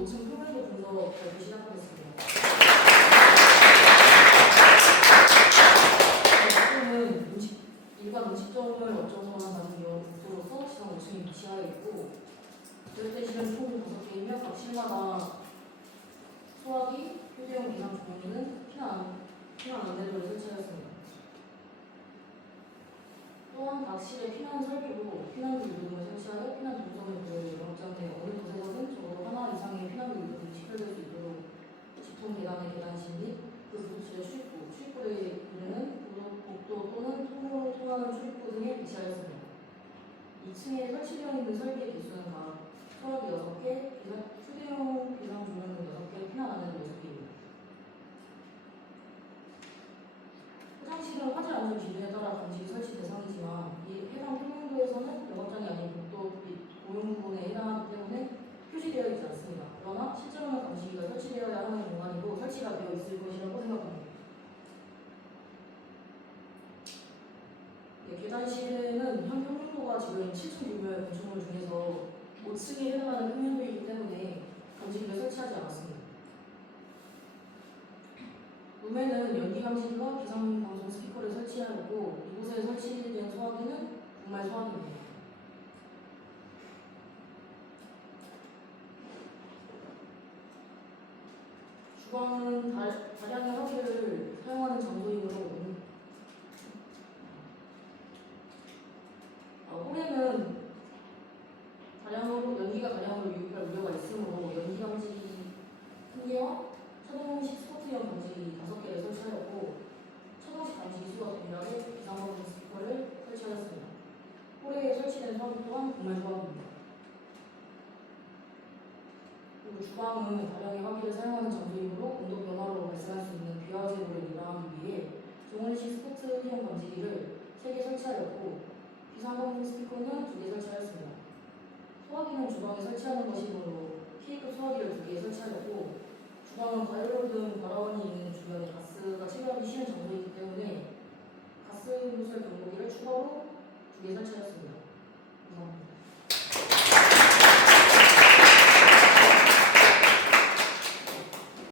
25층 평면도 분석 발표 시작하겠습니다. 목표는 음식, 일반 음식점을 한 다른 연구로서 지상 5층이 위치하여 있고 절대실은 총 5개이며 각 실마다 소화기, 휴대용 비상 조명은 피난, 피난 안내도를 설치하였습니다. 또한 각 실의 피난 설비로 피난구 유도를 설치하여 피난 동선을 그 영장 내 어느 곳에서든 적어도 하나 이상의 피난구 유도를 식별될 수 있도록 직통 계단의 계단실 및그 부부실의 출입구, 출입구에 이르는 복도 또는 통로로 통하는 출입구 등에 배치하였습니다. 2층에 설치되어 있는 설비의 개수는 각 소화기 6개, 비상, 휴대용 비상 조명 등 6개, 피난 안내도 6개입니다. 화장실은 화재 안전 기준에 따라 감시 설치 대상이지만 이 해당 평면도에서는 영업장이 아닌 복도 및 고용 부분에 해당하기 때문에 표시되어 있지 않습니다. 그러나 실제로는 감시기가 설치되어야 하는 설치가 되어 있을 것이라고 생각합니다. 네, 계단실은 현 평면도가 지금 7층 규모의 건축물 중에서 5층에 해당하는 평면도이기 때문에 감시기를 설치하지 않았습니다. 룸에는 연기 감지기와 비상 방송 스피커를 설치하였고 이곳에 설치된 소화기는 분말 소화기입니다. 주방은 다, 다량의 화기를 사용하는 장소이므로 음, 아, 홀에는 다량으로 연기가 다량으로 유입할 우려가 있으므로 연기 감지기 한 개와 차동식 스포트형 감지기 다섯 개를 설치하였고 차동식 감지기 수와 동일하게 비상방송 스피커를 설치하였습니다. 홀에 설치된 소화기 또한 공말 소화기입니다. 그리고 주방은 다량의 화기를 사용하는 장소이므로 온도 변화로 발생할 수 있는 비화 제도를 예방하기 위해 종원식 스포트형 감지기를 3개 설치하였고 비상방송 스피커는 2개 설치하였습니다. 소화기는 주방에 설치하는 것이므로 K급 소화기를 2개 설치하였고 주방은 가열로 등 발화원이 있는 주변에 가스가 체결하기 쉬운 장소이기 때문에 가스 누설 경보기를 추가로 2개 설치하였습니다. 감사합니다.